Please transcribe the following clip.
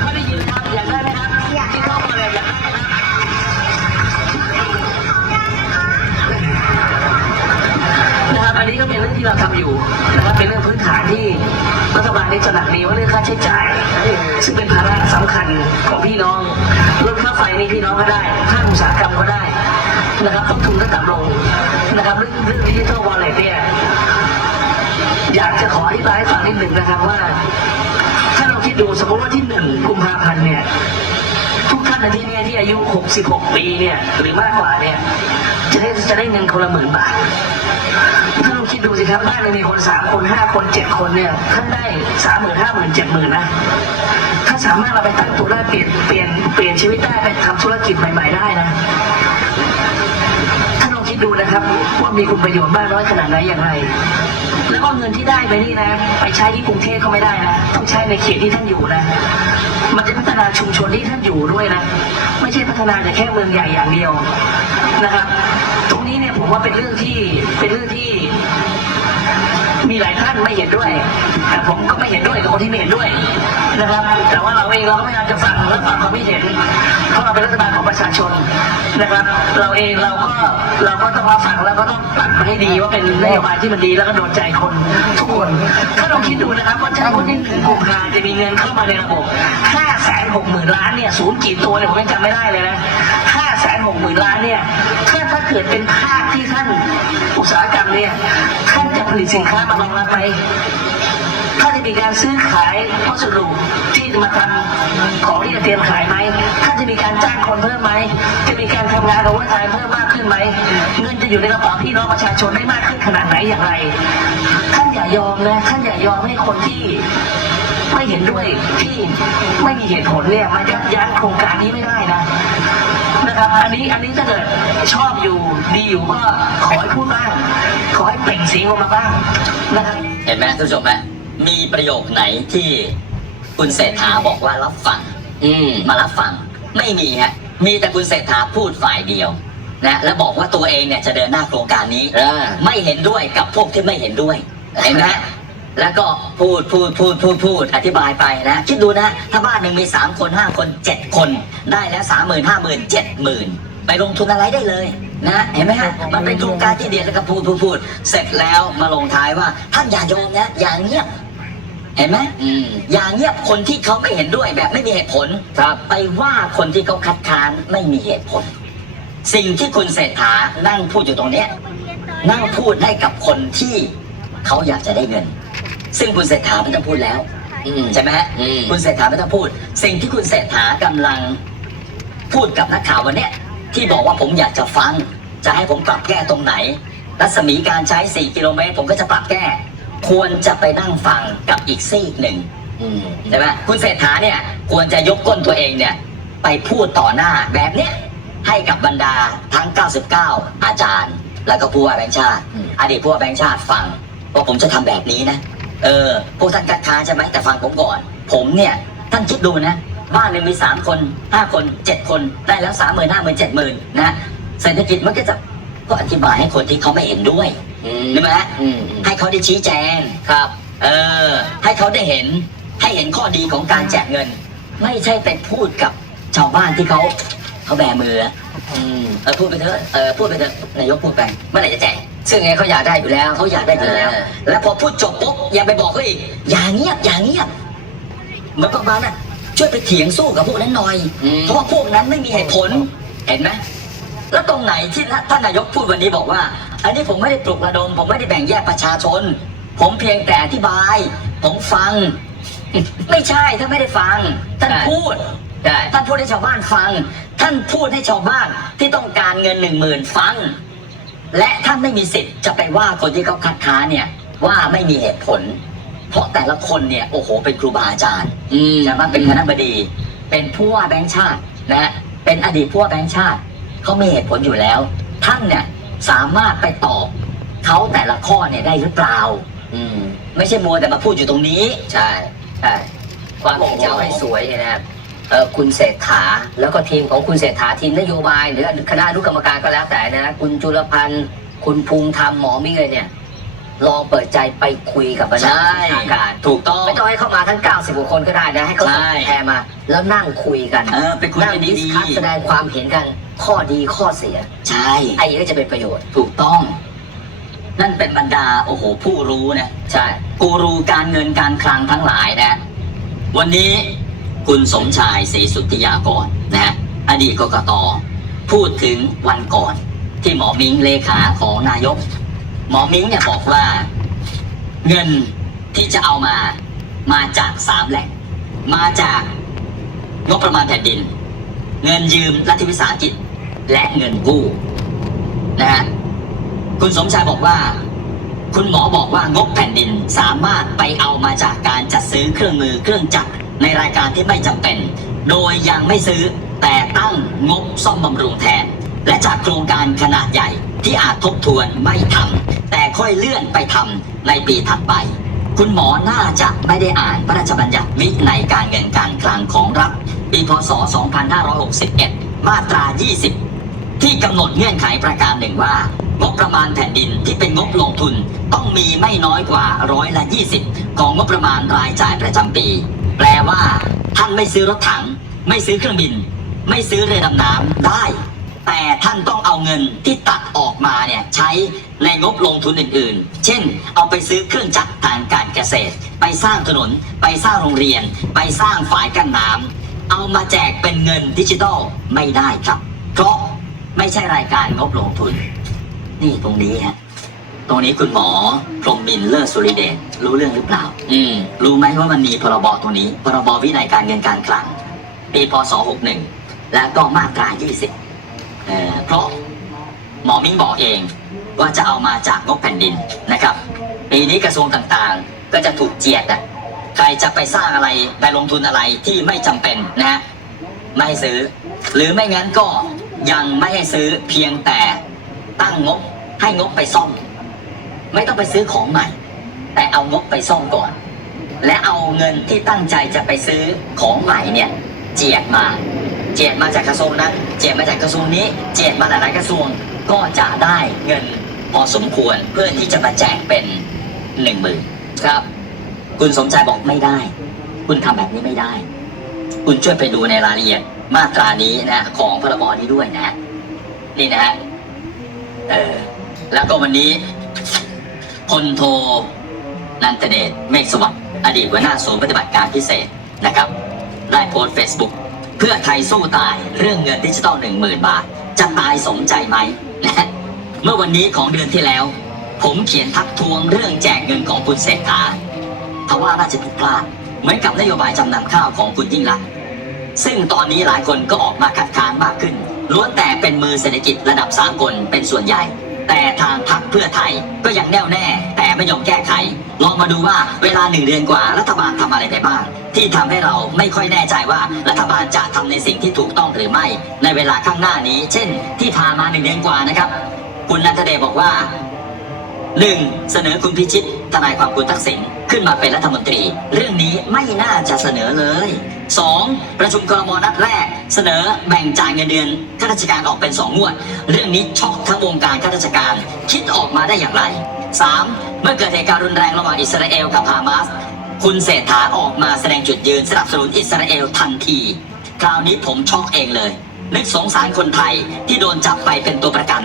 เขาได้ยินไหมครับอยากได้ไหมครับอยากที่เข้ามาเลยอยากได้ไหมครับนะครับอันนี้ก็เป็นเรื่องที่เราทำอยู่นะครับเป็นเรื่องพื้นฐานที่รัฐบาลได้ตระหนักดีว่าเรื่องค่าใช้จ่าย ซึ่งเป็นภาระสำคัญของพี่น้องลดค่าไฟนี่พี่น้องก็ได้ภาคอุตสาหกรรมก็ได้นะครับต้นทุนก็ต่ำลงนะครับเรื่องเรื่องดิจิทัลวอลเล็ตเนี่ยอยากจะขออธิบายให้ฟังนิดหนึ่งนะครับว่า คิดดูสมมติว่าที่หนึ่งกุมภาพันธ์เนี่ย ทุกท่านในที่นี้ที่อายุ 66 ปีเนี่ยหรือมากกว่าเนี่ย จะได้จะได้เงินคนละหมื่นบาทถ้าเราคิดดูสิครับบ้านเรามีคนสามคนห้าคนเจ็ดคนเนี่ยท่านได้สามหมื่นห้าหมื่นเจ็ดหมื่นนะถ้าสามารถเราไปตั้งตัวได้เปลี่ยนเปลี่ยนเปลี่ยนชีวิตได้ไปทำธุรกิจใหม่ๆได้นะท่านลองคิดดูนะครับว่ามีคุณประโยชน์มากน้อยขนาดไหนอย่างไร แล้วก็เงินที่ได้ไปนี่นะ ไปใช้ที่กรุงเทพก็ไม่ได้นะ ต้องใช้ในเขตที่ท่านอยู่นะ มันจะพัฒนาชุมชนที่ท่านอยู่ด้วยนะ ไม่ใช่พัฒนาแต่แค่เมืองใหญ่อย่างเดียวนะครับ ตรงนี้เนี่ยผมว่าเป็นเรื่องที่เป็นเรื่องที่ มีหลายท่านไม่เห็นด้วย แต่ผมก็ไม่เห็นด้วยกับคนที่ไม่เห็นด้วยนะครับ แต่ว่าเราเองเราก็พยายามจะฟังและฟังความคิดเห็น เพราะเราเป็นรัฐบาลของประชาชนนะครับ เราเองเราก็เราก็ต้องมาฟังแล้วก็ต้องตัดมาให้ดีว่าเป็นนโยบายที่มันดีแล้วก็โดนใจคนทุกคน ถ้าเราคิดดูนะครับว่าจ้าคนที่หนึ่งกุมภาจะมีเงินเข้ามาในระบบห้าแสนหกหมื่นล้านเนี่ยศูนย์กี่ตัวเนี่ยผมยังจำไม่ได้เลยนะห้าแสนหกหมื่นล้านเนี่ยถ้า เกิดเป็นภาคที่ท่านอุตสาหกรรมเนี่ยท่านจะผลิตสินค้ามารองรับไหมถ้าจะมีการซื้อขายวัสดุที่จะมาทำของที่จะเตรียมขายไหมถ้าจะมีการจ้างคนเพิ่มไหม จะมีการทำงานโอเวอร์ไทม์เพิ่มมากขึ้นไหม เงินจะอยู่ในกระเป๋าพี่น้องประชาชนได้มากขึ้นขนาดไหนอย่างไร ท่านอย่ายอมนะ ท่านอย่ายอมให้คนที่ไม่เห็นด้วยที่ไม่มีเหตุผลเนี่ยมายับยั้งโครงการนี้ไม่ได้นะ นะครับ อันนี้อันนี้ถ้าเกิดชอบอยู่ดีอยู่ก็ขอให้พูดบ้าง ขอให้เปล่งเสียงออกมาบ้างนะครับเห็นไหมท่านผู้ชมไหมมีประโยคไหนที่คุณเศรษฐาบอกว่ารับฟัง อืมมารับฟัง ไม่มีฮะ มีแต่คุณเศรษฐาพูดฝ่ายเดียวนะและบอกว่าตัวเองเนี่ยจะเดินหน้าโครงการนี้อ่าไม่เห็นด้วยกับพวกที่ไม่เห็นด้วย เห็นไหม แล้วก็พูดพูดพูดพูดพูดอธิบายไปนะ คิดดูนะ ถ้าบ้านหนึ่งมีสามคนห้าคนเจ็ดคน ได้แล้วสามหมื่นห้าหมื่นเจ็ดหมื่นไปลงทุนอะไรได้เลยนะเห็นไหมฮะมันเป็นโครงการที่เดียวแล้วก็พูดพูดพูดเสร็จแล้วมาลงท้ายว่าท่านอย่ายอมนะอย่าเงียบเห็นไหมอืมอย่าเงียบคนที่เขาไม่เห็นด้วยแบบไม่มีเหตุผลครับไปว่าคนที่เขาคัดค้านไม่มีเหตุผล สิ่งที่คุณเศรษฐานั่งพูดอยู่ตรงเนี้ยนั่งพูดให้กับคนที่เขาอยากจะได้เงิน ซึ่งคุณเศรษฐาไม่ต้องพูดแล้ว อืม ใช่ไหมฮะอืม คุณเศรษฐาไม่ต้องพูด สิ่งที่คุณเศรษฐากำลังพูดกับนักข่าววันเนี้ยที่บอกว่าผมอยากจะฟัง จะให้ผมปรับแก้ตรงไหน รัศมีการใช้ 4 กิโลเมตร ผมก็จะปรับแก้ ควรจะไปนั่งฟังกับอีกซีกหนึ่ง อืม ใช่ไหมคุณเศรษฐาเนี่ยควรจะยกก้นตัวเองเนี่ย ไปพูดต่อหน้าแบบเนี้ยให้กับบรรดาทั้ง 99 อาจารย์ แล้วก็ผู้ว่าแบงค์ชาติ อืม อดีตผู้ว่าแบงค์ชาติฟังว่าผมจะทำแบบนี้นะ เออพวกท่านคัดค้านใช่ไหมแต่ฟังผมก่อน ผมเนี่ย ท่านคิดดูนะ บ้านหนึ่งมีสามคนห้าคนเจ็ดคนได้แล้วสามหมื่นห้าหมื่นเจ็ดหมื่นนะเศรษฐกิจมันก็จะก็อธิบายให้คนที่เขาไม่เห็นด้วยอืมใช่ไหมฮะอืมอืมให้เขาได้ชี้แจงครับ เออ ให้เขาได้เห็นให้เห็นข้อดีของการแจกเงิน ไม่ใช่ไปพูดกับชาวบ้านที่เขาเขาแบมืออืมเออพูดไปเถอะเออพูดไปเถอะนายกพูดไปเมื่อไหร่จะแจก ซึ่งไงเขาอยากได้อยู่แล้วเขาอยากได้อยู่แล้วเออแล้วพอพูดจบปุ๊บอย่าไปบอกเขาอีกอย่าเงียบอย่าเงียบเหมือนประมาณน่ะช่วยไปเถียงสู้กับพวกนั้นหน่อยอืมเพราะว่าพวกนั้นไม่มีเหตุผลเห็นไหมแล้วตรงไหนที่ท่านนายกพูดวันนี้บอกว่า อันนี้ผมไม่ได้ปลุกระดม ผมไม่ได้แบ่งแยกประชาชน ผมเพียงแต่อธิบาย ผมฟัง ไม่ใช่ท่านไม่ได้ฟัง ท่านใช่พูดได้ท่านพูดให้ชาวบ้านฟัง ท่านพูดให้ชาวบ้านที่ต้องการเงินหนึ่งหมื่นฟัง และท่านไม่มีสิทธิ์จะไปว่าคนที่เขาคัดค้านเนี่ย ว่าไม่มีเหตุผล เพราะแต่ละคนเนี่ยโอ้โหเป็นครูบาอาจารย์อืมจะมาเป็นคณะบดี เป็นผู้ว่าแบงค์ชาตินะฮะเป็นอดีตผู้ว่าแบงค์ชาติเขามีเหตุผลอยู่แล้ว ท่านเนี่ยสามารถไปตอบเขาแต่ละข้อเนี่ยได้หรือเปล่า อืม ไม่ใช่มัวแต่มาพูดอยู่ตรงนี้ ใช่ใช่ความจริงจะเอาให้สวยเนี่ยนะครับเออ คุณเศรษฐา แล้วก็ทีมของคุณเศรษฐาทีมนโยบาย หรือคณะอนุกรรมการก็แล้วแต่นะคุณจุลพันธ์คุณภูมิธรรมหมอมิ่งเลยเนี่ยลองเปิดใจไปคุยกับบรรดาใช่ผู้ประชาการถูกต้องไม่ต้องให้เข้ามาทั้ง 90กว่าคนก็ได้นะ ให้เขาส่งใช่แทนมา แล้วนั่งคุยกันเออไปคุยนั่งกันดิสดีคัสแสดงความเห็นกัน ข้อดีข้อเสียๆใช่ไอ้ก็จะเป็นประโยชน์ถูกต้อง นั่นเป็นบรรดาโอ้โห ผู้รู้นะ ใช่กูรูการเงินการคลังทั้งหลายนะ วันนี้ คุณสมชายศรีสุทธิยากรนะฮะอดีตกกตพูดถึงวันก่อน ที่หมอมิงเลขาของนายก หมอมิงเนี่ยบอกว่า เงินที่จะเอามามาจากสามแหล่ง มาจากงบประมาณแผ่นดิน เงินยืมรัฐวิสาหกิจและเงินกู้นะฮะคุณสมชายบอกว่า คุณหมอบอกว่างบแผ่นดินสามารถไปเอามาจากการจัดซื้อเครื่องมือเครื่องจักร ในรายการที่ไม่จำเป็น โดยยังไม่ซื้อแต่ตั้งงบซ่อมบำรุงแทน และจากโครงการขนาดใหญ่ที่อาจทบทวนไม่ทำแต่ค่อยเลื่อนไปทำในปีถัดไป คุณหมอน่าจะไม่ได้อ่านพระราชบัญญัติวินัยการเงินการคลังของรัฐปีพศ 2561 มาตรา 20 ที่กำหนดเงื่อนไขประการหนึ่งว่างบประมาณแผ่นดินที่เป็นงบลงทุนต้องมีไม่น้อยกว่าร้อยละ 20 ของงบประมาณรายจ่ายประจำปี แปลว่า ท่านไม่ซื้อรถถัง ไม่ซื้อเครื่องบิน ไม่ซื้อเรือดำน้ำได้ แต่ท่านต้องเอาเงินที่ตัดออกมาเนี่ยใช้ในงบลงทุนอื่นๆ เช่น เอาไปซื้อเครื่องจักรทางการเกษตร ไปสร้างถนน ไปสร้างโรงเรียน ไปสร้างฝายกั้นน้ำเอามาแจกเป็นเงินดิจิตอลไม่ได้ครับ เพราะไม่ใช่รายการงบลงทุน นี่ตรงนี้ฮะ ตรงนี้คุณหมอพรหมมินทร์เลิศสุริเดชรู้เรื่องหรือเปล่า อืม รู้ไหมว่ามันมีพรบตรงนี้ พรบวินัยการเงินการคลังปีพศ61และก็มาตรา20เอ่อเพราะหมอมิ้งบอกเองว่าจะเอามาจากงบแผ่นดินนะครับปีนี้กระทรวงต่างๆ ก็จะถูกเจียดอะใครจะไปสร้างอะไรไปลงทุนอะไรที่ไม่จำเป็นนะฮะไม่ให้ซื้อ หรือไม่งั้นก็ยังไม่ให้ซื้อเพียงแต่ตั้งงบให้งบไปซ่อม ไม่ต้องไปซื้อของใหม่ แต่เอางบไปซ่อมก่อน และเอาเงินที่ตั้งใจจะไปซื้อของใหม่เนี่ยเจียดมา เจียดมาจากกระทรวงนั้น เจียดมาจากกระทรวงนี้ เจียดมาหลายๆกระทรวงก็จะได้เงินพอสมควรเพื่อที่จะมาแจกเป็นหนึ่งหมื่นครับ คุณสมชายบอกไม่ได้ คุณทำแบบนี้ไม่ได้ คุณช่วยไปดูในรายละเอียดมาตรานี้นะของพรบนี้ด้วยนะ นี่นะฮะเออแล้วก็วันนี้ พลโทนันทเดชเมฆสวัสดิ์อดีตหัวหน้าศูนย์ปฏิบัติการพิเศษนะครับได้โพสต์เฟซบุ๊กเพื่อไทยสู้ตายเรื่องเงินดิจิตอลหนึ่งหมื่นบาท จะตายสมใจไหมเมื่อวันนี้ของเดือนที่แล้ว ผมเขียนทักท้วงเรื่องแจกเงินของคุณเศรษฐาทว่าน่าจะผิดพลาดเหมือนกับนโยบายจำนำข้าวของคุณยิ่งลักษณ์ซึ่งตอนนี้หลายคนก็ออกมาคัดค้านมากขึ้นล้วนแต่เป็นมือเศรษฐกิจระดับสากลเป็นส่วนใหญ่ แต่ทางพรรคเพื่อไทยก็ยังแน่วแน่ แต่ไม่ยอมแก้ไข ลองมาดูว่าเวลาหนึ่งเดือนกว่ารัฐบาลทำอะไรไปบ้าง ที่ทำให้เราไม่ค่อยแน่ใจว่ารัฐบาลจะทำในสิ่งที่ถูกต้องหรือไม่ ในเวลาข้างหน้านี้ เช่น ที่ผ่านมาหนึ่งเดือนกว่านะครับ คุณนันทเดชบอกว่า หนึ่งเสนอคุณพิชิตทนายความคุณทักษิณขึ้นมาเป็นรัฐมนตรี เรื่องนี้ไม่น่าจะเสนอเลยสองประชุมกรมนัดแรก เสนอแบ่งจ่ายเงินเดือนข้าราชการออกเป็นสองงวด เรื่องนี้ช็อกทั้งวงการข้าราชการ คิดออกมาได้อย่างไรสามเมื่อเกิดเหตุการณ์รุนแรงระหว่างอิสราเอลกับฮามาสคุณเศรษฐาออกมาแสดงจุดยืนสนับสนุนอิสราเอลทันที คราวนี้ผมช็อกเองเลย นึกสงสารคนไทยที่โดนจับไปเป็นตัวประกัน